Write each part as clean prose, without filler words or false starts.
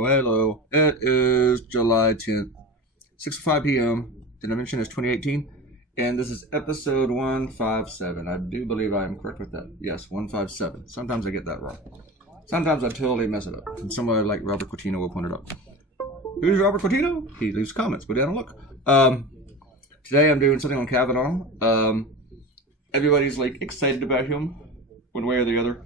Hello, it is July 10th, 6:05 p.m. Did I mention it's 2018? And this is episode 157. I do believe I am correct with that. Yes, 157. Sometimes I get that wrong. Sometimes I totally mess it up. And somebody like Robert Coutinho will point it out. Who's Robert Coutinho? He leaves comments. Go down and look. Today I'm doing something on Kavanaugh. Everybody's like excited about him, one way or the other.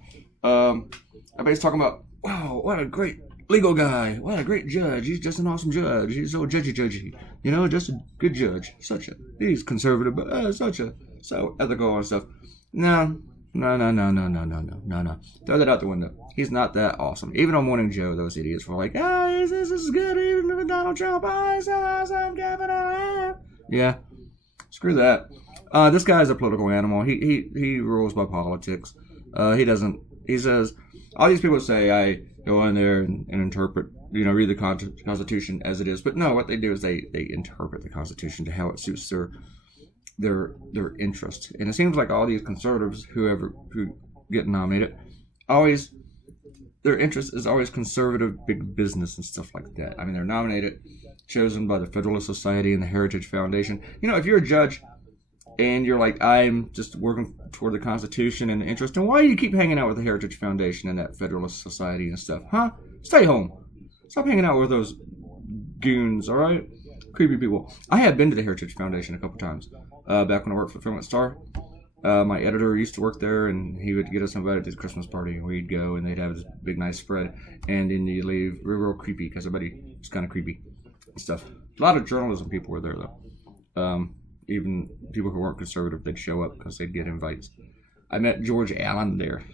Everybody's talking about, wow, what a great legal guy. What a great judge. He's just an awesome judge. He's so judgy. You know, just a good judge. He's conservative, but so ethical and stuff. No. Throw that out the window. He's not that awesome. Even on Morning Joe, those idiots were like, this is good. Even with Donald Trump, he's so awesome, Cavanaugh. Yeah, screw that. This guy's a political animal. He rules by politics. He says, all these people say, I go in there and interpret, read the Constitution as it is. But no, what they do is they interpret the Constitution to how it suits their interest. And it seems like all these conservatives, who get nominated, their interest is always conservative big business and stuff like that. I mean, they're nominated, chosen by the Federalist Society and the Heritage Foundation. If you're a judge and you're like, I'm just working toward the Constitution and the interest, and why do you keep hanging out with the Heritage Foundation and that Federalist Society and stuff? Huh? Stay home. Stop hanging out with those goons, all right? Creepy people. I have been to the Heritage Foundation a couple times. Back when I worked for Film Star. My editor used to work there, and he would get us invited to his Christmas party, and we'd go, and they'd have this big, nice spread, and then you leave real creepy, because everybody was kind of creepy and stuff. A lot of journalism people were there, though. Even people who weren't conservative, they'd show up because they'd get invites. I met George Allen there,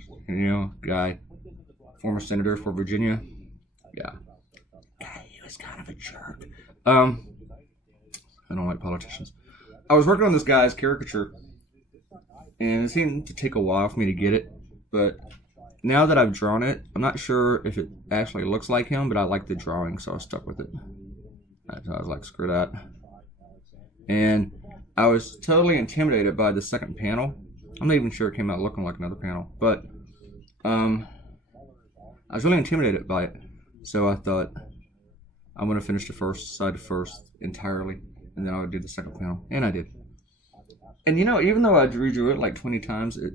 guy, former senator for Virginia. Yeah. He was kind of a jerk. I don't like politicians. I was working on this guy's caricature, and it seemed to take a while for me to get it, but now that I've drawn it, I'm not sure if it actually looks like him, but I like the drawing, so I stuck with it. So I was like, screw that. And I was totally intimidated by the second panel. I'm not even sure it came out looking like another panel, but I was really intimidated by it, so I thought I'm going to finish the first side first entirely, and then I would do the second panel, and I did. And even though I redrew it like 20 times, I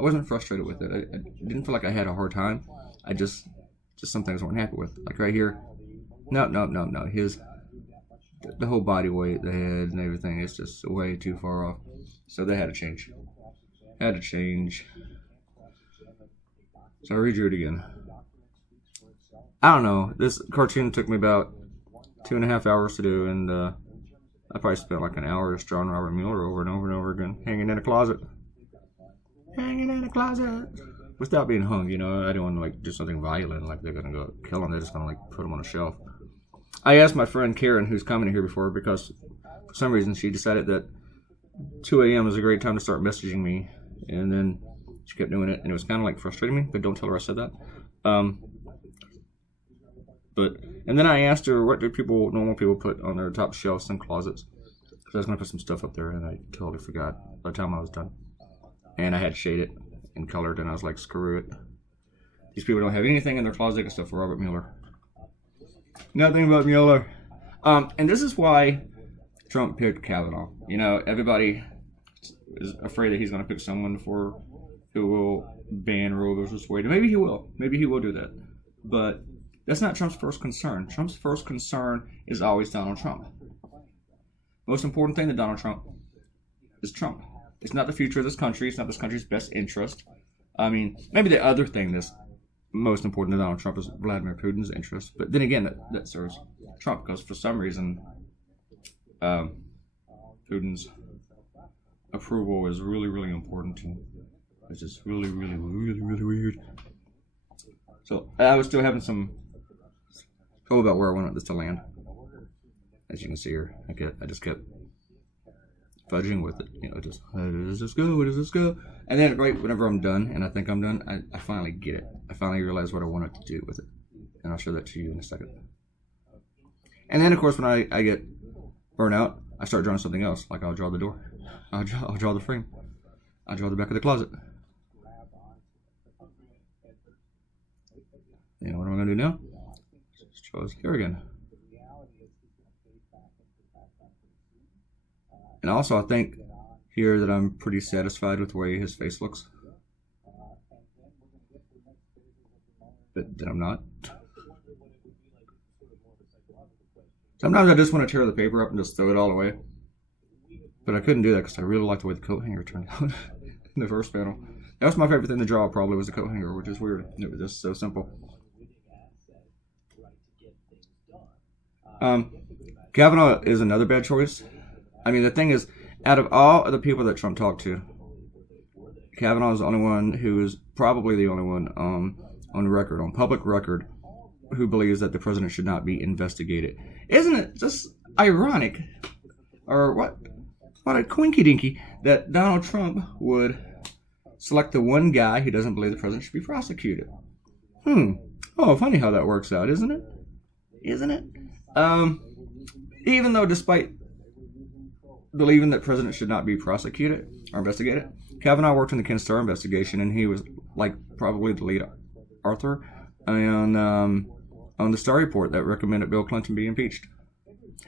wasn't frustrated with it. I didn't feel like I had a hard time. Just some things I wasn't happy with. Like right here, no. The whole body weight, the head, and everything is just way too far off. So they had to change. So I redrew it again. I don't know. This cartoon took me about 2.5 hours to do, and I probably spent like an hour just drawing Robert Mueller over and over and over again, hanging in a closet. Without being hung, I didn't want to do something violent, like they're gonna go kill him. They're just gonna put him on a shelf. I asked my friend Karen, who's commented here before, because for some reason she decided that 2 a.m. is a great time to start messaging me, and then she kept doing it, and it was kind of frustrating me, but don't tell her I said that. And then I asked her, what do normal people put on their top shelves and closets? Because I was going to put some stuff up there, and I totally forgot by the time I was done. And I had to shade it and color it, and I was like, screw it. These people don't have anything in their closet except for Robert Mueller. Nothing but Mueller. And this is why Trump picked Kavanaugh. Everybody is afraid that he's going to pick someone who will ban Roe versus Wade. Maybe he will. Maybe he will do that. But that's not Trump's first concern. Trump's first concern is always Donald Trump. Most important thing to Donald Trump is Trump. It's not the future of this country. It's not this country's best interest. I mean, maybe the other thing that's most important to Donald Trump is Vladimir Putin's interest. But then again, that serves Trump, because for some reason, Putin's approval is really, really important to him. It's just really, really, really, really weird. So I was still having some trouble about where I wanted this to land. As you can see here, I just kept fudging with it. Just, where does this go? And then right whenever I'm done, and I think I'm done, I finally get it. I finally realize what I wanted to do with it. And I'll show that to you in a second. And then, of course, when I get burnt out, I start drawing something else. Like I'll draw the door. I'll draw the frame. I'll draw the back of the closet. going to do now is show his hair again. And also, I think here that I'm pretty satisfied with the way his face looks. But then I'm not. Sometimes I just want to tear the paper up and just throw it all away. But I couldn't do that because I really liked the way the coat hanger turned out in the first panel. That was my favorite thing to draw, probably, was the coat hanger, which is weird. It was just so simple. Kavanaugh is another bad choice. I mean, the thing is, out of all of the people that Trump talked to, Kavanaugh is the only one who is probably the only one on record, on public record, who believes that the president should not be investigated. Isn't it just ironic, or what a coinky-dinky, that Donald Trump would select the one guy who doesn't believe the president should be prosecuted? Oh, funny how that works out, isn't it? Isn't it? Even though, despite believing that president should not be prosecuted or investigated, Kavanaugh worked in the Ken Starr investigation, and he was like probably the lead author on the Starr report that recommended Bill Clinton be impeached.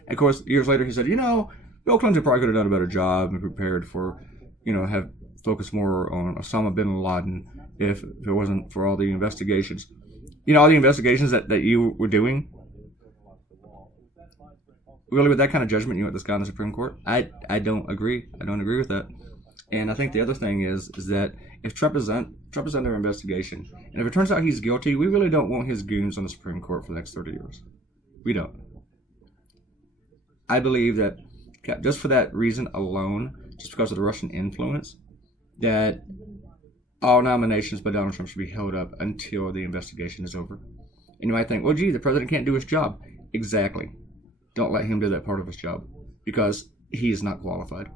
Of course, years later, he said, Bill Clinton probably could have done a better job and prepared for, have focused more on Osama bin Laden if it wasn't for all the investigations. All the investigations that you were doing. Really, with that kind of judgment, you want this guy on the Supreme Court? I don't agree. I don't agree with that. And I think the other thing is that if Trump is under investigation, and if it turns out he's guilty, we really don't want his goons on the Supreme Court for the next 30 years. We don't. I believe that just for that reason alone, just because of the Russian influence, that all nominations by Donald Trump should be held up until the investigation is over. And you might think, well, gee, the president can't do his job. Exactly. Don't let him do that part of his job, because he is not qualified.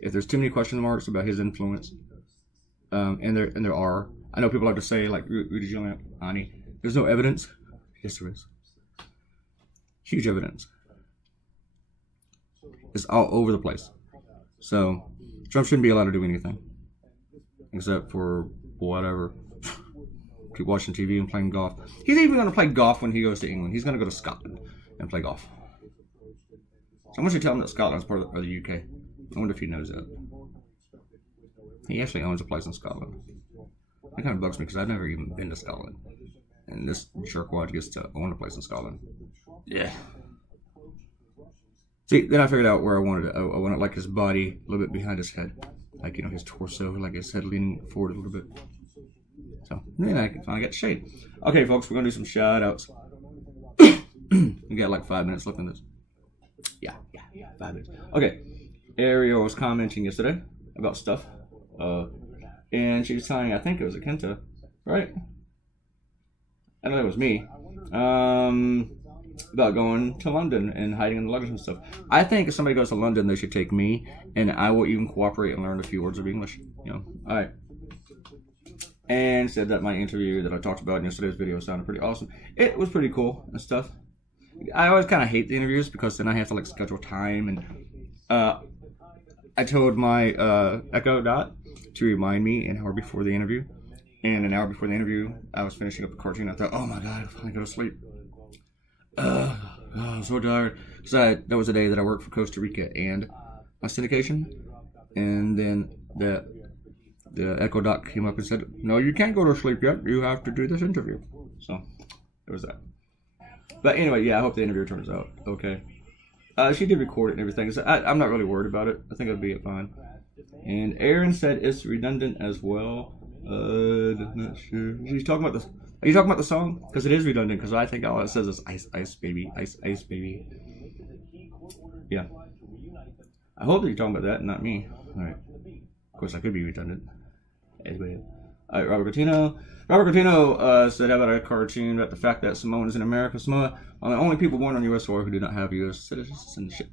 If there's too many question marks about his influence, and there are, I know people like to say, like Rudy Giuliani, there's no evidence. Yes, there is. Huge evidence. It's all over the place. So Trump shouldn't be allowed to do anything except for whatever. Keep watching TV and playing golf. He's even going to play golf when he goes to England. He's going to go to Scotland and play golf. Someone should tell him that Scotland is part of the UK. I wonder if he knows that. He actually owns a place in Scotland. That kind of bugs me because I've never even been to Scotland. And this jerkwad gets to own a place in Scotland. Yeah. See, then I figured out where I wanted it. I wanted like his body a little bit behind his head. Like, his torso, like his head leaning forward a little bit. So, then I can finally get shade. Okay, folks, we're going to do some shout-outs. We got like 5 minutes left in this. Yeah, 5 minutes. Okay, Ariel was commenting yesterday about stuff. And she was telling, I think it was a Kenta, right? I know it was me. About going to London and hiding in the luggage and stuff. I think if somebody goes to London, they should take me, and I will even cooperate and learn a few words of English. Alright. And said that my interview that I talked about in yesterday's video sounded pretty awesome. It was pretty cool and stuff. I always kind of hate the interviews because then I have to like schedule time, and I told my Echo Dot to remind me an hour before the interview, and an hour before the interview I was finishing up the cartoon. I thought, oh my god, I finally go to sleep. I'm so tired. So that was the day that I worked for Costa Rica and my syndication, and then the Echo Doc came up and said, no, you can't go to sleep yet. You have to do this interview. So there was that. But anyway, yeah, I hope the interview turns out okay. She did record it and everything. So I'm not really worried about it. I think it'll be fine. And Aaron said it's redundant as well. Not sure. She's talking about this. Are you talking about the song? Because it is redundant. Because I think all it says is ice, ice, baby, ice, ice, baby. Yeah. I hope that you're talking about that, and not me. All right. Of course, I could be redundant. Anyway. All right, Robert Coutinho. Robert Coutinho said about a cartoon about the fact that Samoans in America, Samoa, are the only people born on U.S. soil who do not have U.S. citizenship.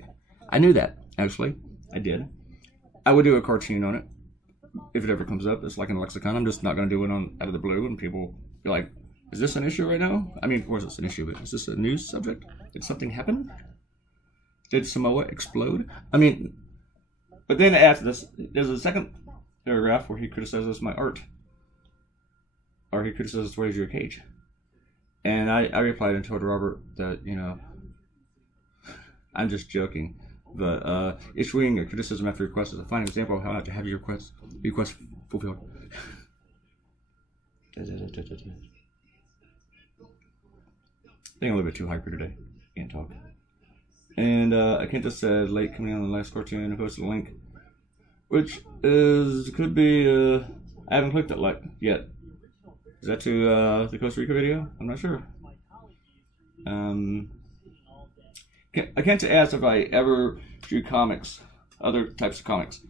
I knew that, actually. I did. I would do a cartoon on it if it ever comes up. It's like in a lexicon. I'm just not going to do it out of the blue, and people be like, is this an issue right now? I mean, of course it's an issue, but is this a news subject? Did something happen? Did Samoa explode? I mean, but then after this, there's a second paragraph where he criticizes my art. Or he criticizes Where's Your Cage? And I replied and told Robert that, I'm just joking. But issuing a criticism after request is a fine example of how not to have your request fulfilled. I think I'm a little bit too hyper today. Can't talk. And Akenta said, late coming on the last cartoon and posted a link. Which could be, I haven't clicked it yet. Is that to the Costa Rica video? I'm not sure. Akenta asked if I ever drew comics, other types of comics,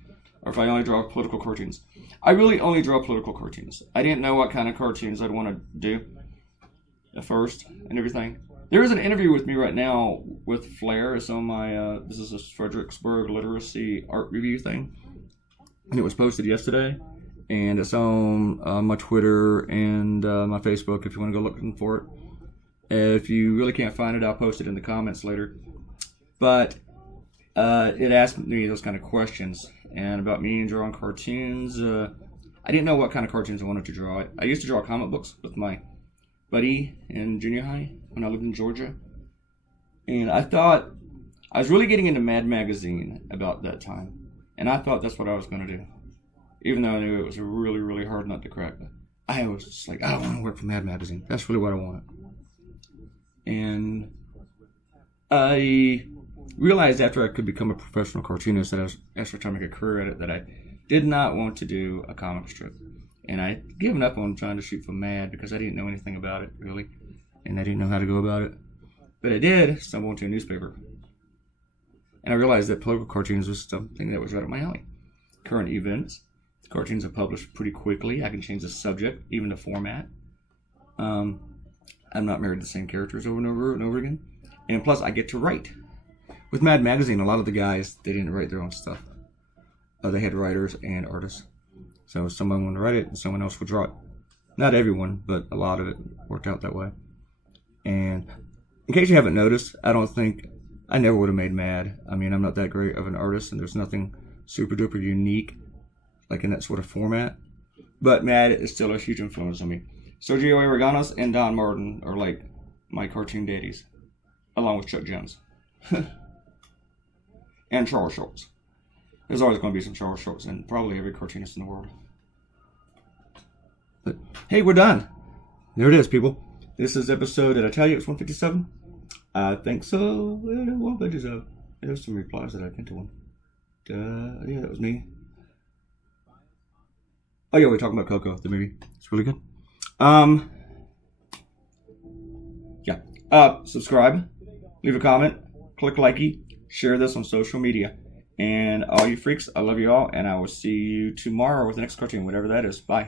or if I only draw political cartoons. I really only draw political cartoons. I didn't know what kind of cartoons I'd want to do at first and everything. There is an interview with me right now with Flair. It's on my, this is a Fredericksburg Literacy Art Review thing. And it was posted yesterday. And it's on my Twitter and my Facebook if you want to go looking for it. If you really can't find it, I'll post it in the comments later. But it asked me those kind of questions. And about me drawing cartoons, I didn't know what kind of cartoons I wanted to draw. I used to draw comic books with my buddy in junior high when I lived in Georgia. And I thought, I was really getting into Mad Magazine about that time. And I thought that's what I was going to do. Even though I knew it was a really, really hard nut to crack. I was just like, I want to work for Mad Magazine. That's really what I wanted. And I realized after I could become a professional cartoonist that I was actually trying to make a career at it, that I did not want to do a comic strip. And I'd given up on trying to shoot for Mad because I didn't know anything about it, really. And I didn't know how to go about it. But I did stumble into a newspaper. And I realized that political cartoons was something that was right up my alley. Current events. Cartoons are published pretty quickly. I can change the subject, even the format. I'm not married to the same characters over and over and over again. And plus, I get to write. With Mad Magazine, a lot of the guys, they didn't write their own stuff. They had writers and artists. So someone would write it and someone else would draw it. Not everyone, but a lot of it worked out that way. And in case you haven't noticed, I never would have made Mad. I mean, I'm not that great of an artist, and there's nothing super duper unique like in that sort of format. But Mad is still a huge influence on me. Sergio Aragones and Don Martin are like my cartoon daddies, along with Chuck Jones. And Charles Schultz. There's always going to be some Charles Schultz in probably every cartoonist in the world. But hey, we're done. There it is, people. This is episode, did I tell you it's 157? I think so. 157. There's some replies that I think to one. Yeah, that was me. Oh yeah, we're talking about Coco, the movie. It's really good. Yeah. Subscribe, leave a comment, click likey, share this on social media. And all you freaks, I love you all, and I will see you tomorrow with the next cartoon, whatever that is. Bye.